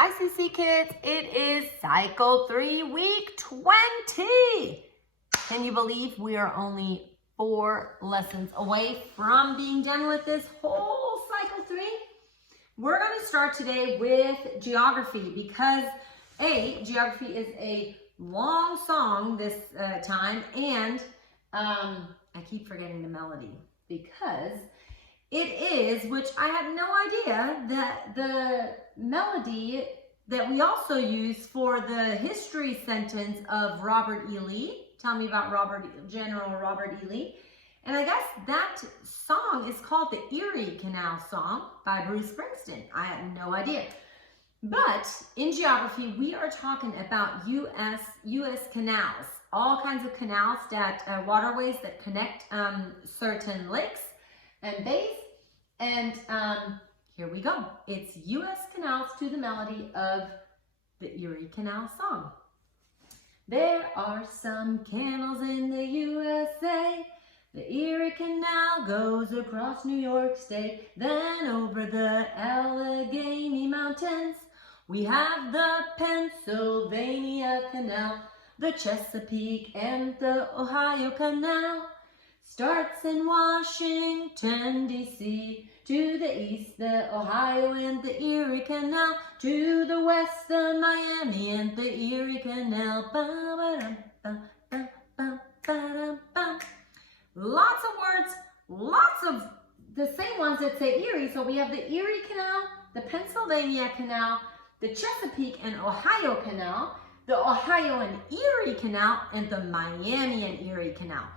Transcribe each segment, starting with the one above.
ICC kids, it is cycle 3, week 20. Can you believe we are only 4 lessons away from being done with this whole cycle 3? We're going to start today with geography because geography is a long song this time, and I keep forgetting the melody because it is, which I had no idea, that the melody that we also use for the history sentence of Robert E. Lee. Tell me about General Robert E. Lee. And I guess that song is called the Erie Canal Song by Bruce Springsteen. I had no idea. But in geography, we are talking about U.S. canals, all kinds of canals, that waterways that connect certain lakes and bays. And here we go. It's U.S. canals to the melody of the Erie Canal Song. There are some canals in the USA. The Erie Canal goes across New York State. Then over the Allegheny Mountains, we have the Pennsylvania Canal, the Chesapeake and the Ohio Canal. Starts in Washington, D.C. To the east, the Ohio and the Erie Canal. To the west, the Miami and the Erie Canal. Lots of words, lots of the same ones that say Erie. So we have the Erie Canal, the Pennsylvania Canal, the Chesapeake and Ohio Canal, the Ohio and Erie Canal, and the Miami and Erie Canal.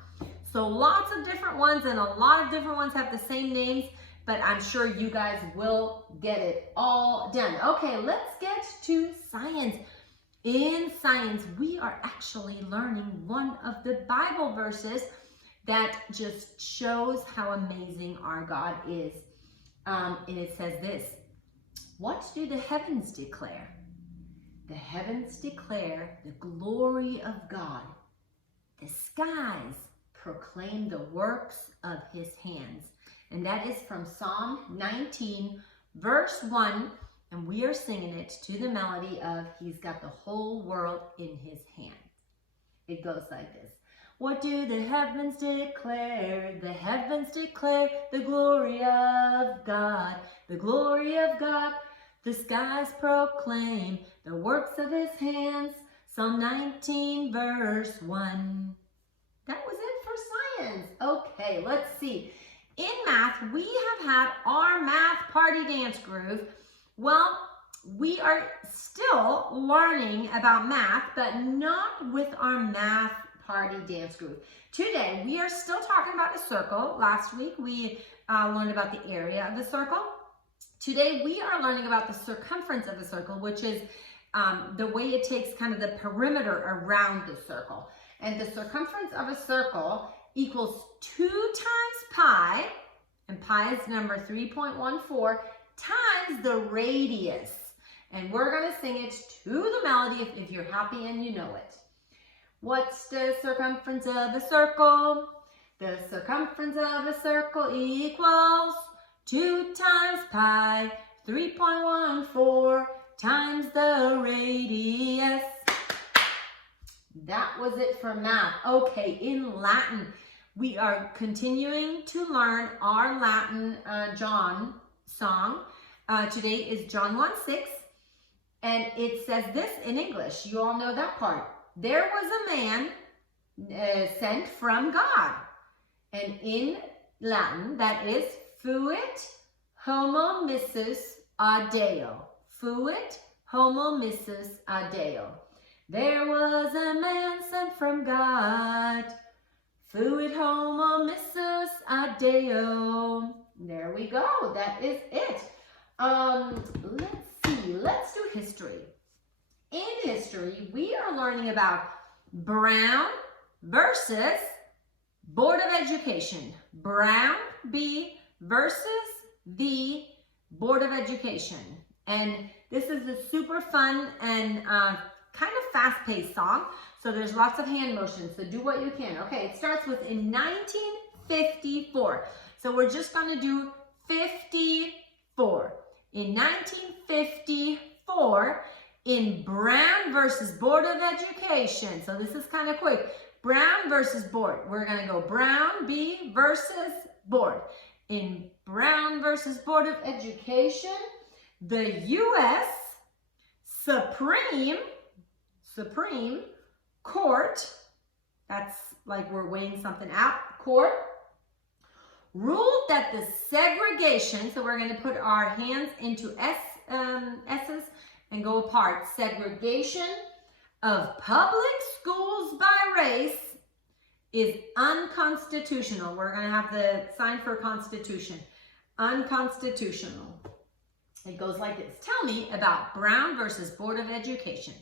So lots of different ones, and a lot of different ones have the same names, but I'm sure you guys will get it all done. Okay, let's get to science. In science, we are actually learning one of the Bible verses that just shows how amazing our God is. And it says this: what do the heavens declare? The heavens declare the glory of God. The skies proclaim the works of his hands. And that is from Psalm 19, verse 1. And we are singing it to the melody of He's Got the Whole World in His Hand. It goes like this. What do the heavens declare? The heavens declare the glory of God. The glory of God. The skies proclaim the works of his hands. Psalm 19, verse 1. That was it for science. Okay, let's see. In math, we have had our math party dance groove. Well, we are still learning about math, but not with our math party dance groove. Today, we are still talking about a circle. Last week, we learned about the area of the circle. Today, we are learning about the circumference of a circle, which is the way it takes kind of the perimeter around the circle. And the circumference of a circle equals 2 times pi, and pi is number 3.14, times the radius. And we're going to sing it to the melody if you're happy and you know it. What's the circumference of a circle? The circumference of a circle equals 2 times pi, 3.14, times the radius. That was it for math. Okay, in Latin, we are continuing to learn our Latin John song. Today is John 1:6, and it says this in English. You all know that part. There was a man sent from God. And in Latin, that is fuit homo missus ad Deo. Fuit homo missus ad Deo. There was a man sent from God. Fuit homo missus ad Deo. There we go. That is it. Let's see. Let's do history. In history, we are learning about Brown versus Board of Education. Brown v. versus the Board of Education. And this is a super fun and kind of fast-paced song, so there's lots of hand motions, so do what you can. Okay, it starts with in 1954. So we're just going to do 54. In 1954, 1954 in Brown versus Board of Education. So this is kind of quick. Brown versus Board. We're going to go Brown B versus Board. In Brown versus Board of Education, the U.S. Supreme Court, that's like we're weighing something out, court, ruled that the segregation, so we're going to put our hands into S's and go apart, segregation of public schools by race is unconstitutional. We're going to have the sign for constitution. Unconstitutional. It goes like this. Tell me about Brown versus Board of Education.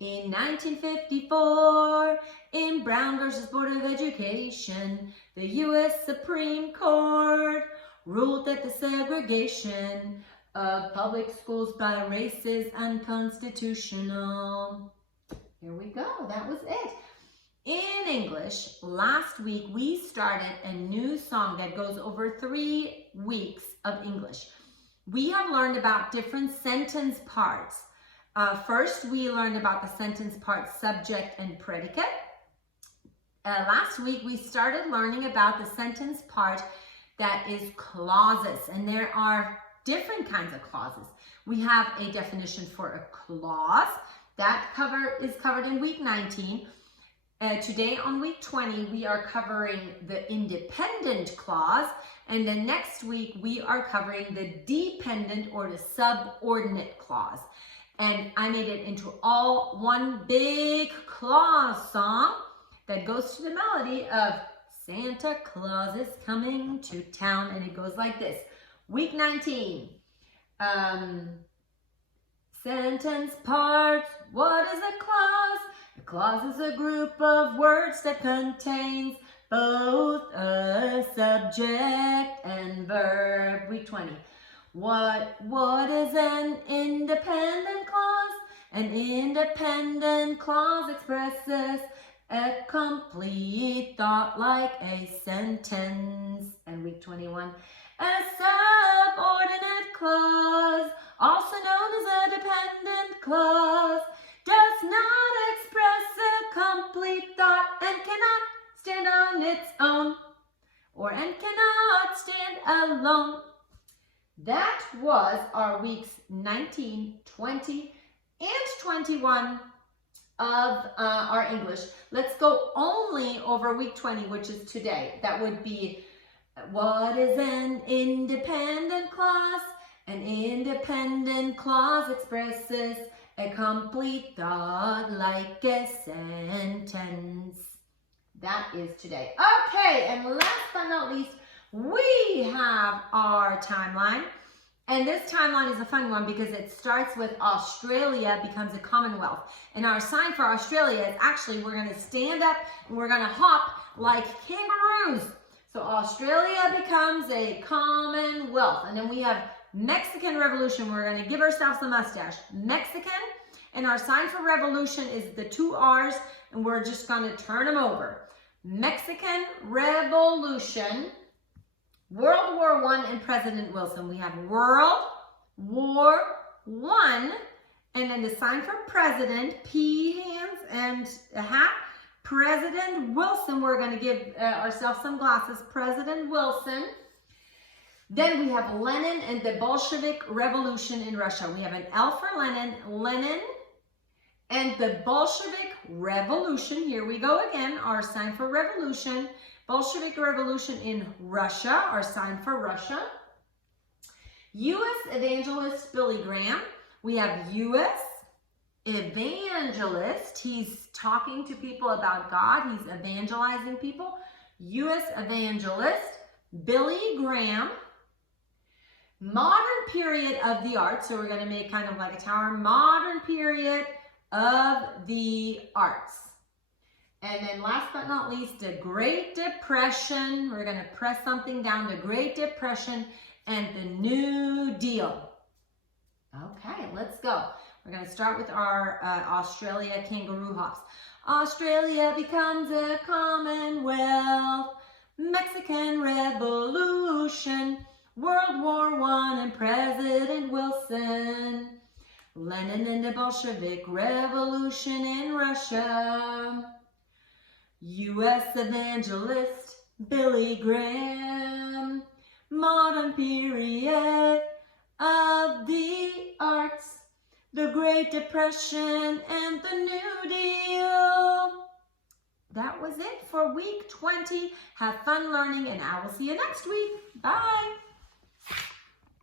In 1954, in Brown versus Board of Education, the U.S. Supreme Court ruled that the segregation of public schools by race is unconstitutional. Here we go. That was it. In English, last week we started a new song that goes over 3 weeks of English. We have learned about different sentence parts. First, we learned about the sentence part subject and predicate. Last week, we started learning about the sentence part that is clauses, and there are different kinds of clauses. We have a definition for a clause that is covered in week 19. Today on week 20, we are covering the independent clause, and then next week we are covering the dependent or the subordinate clause. And I made it into all one big clause song that goes to the melody of Santa Claus is coming to town, and it goes like this. Week 19. Sentence parts. What is a clause? A clause is a group of words that contains both a subject and verb. Week 20. What is an independent clause? An independent clause expresses a complete thought like a sentence. And week 21. A subordinate clause, also known as a dependent clause, does not express a complete thought and cannot stand on its own, and cannot stand alone. That was our weeks 19, 20, and 21 of our English. Let's go only over week 20, which is today. That would be, what is an independent clause? An independent clause expresses a complete thought like a sentence. That is today. Okay, and last but not least, we have our timeline. And this timeline is a fun one because it starts with Australia becomes a Commonwealth. And our sign for Australia is actually we're going to stand up and we're going to hop like kangaroos. So Australia becomes a Commonwealth. And then we have Mexican Revolution. We're going to give ourselves a mustache. Mexican. And our sign for revolution is the 2 R's. And we're just going to turn them over. Mexican Revolution. World War I and President Wilson. We have World War I, and then the sign for president, P, hands, and a hat. President Wilson, we're going to give ourselves some glasses. President Wilson. Then we have Lenin and the Bolshevik Revolution in Russia. We have an L for Lenin, and the Bolshevik Revolution. Here we go again, our sign for revolution. Bolshevik Revolution in Russia, our sign for Russia. U.S. evangelist Billy Graham. We have U.S. evangelist. He's talking to people about God. He's evangelizing people. U.S. evangelist Billy Graham. Modern period of the arts. So we're going to make kind of like a tower. Modern period of the arts. And then last but not least, the Great Depression. We're going to press something down. The Great Depression and the New Deal. Okay, let's go. We're going to start with our Australia kangaroo hops. Australia becomes a Commonwealth. Mexican Revolution. World War I and President Wilson. Lenin and the Bolshevik Revolution in Russia. U.S. evangelist Billy Graham. Modern period of the arts. The Great Depression and the New Deal. That was it for week 20. Have fun learning, and I will see you next week. Bye.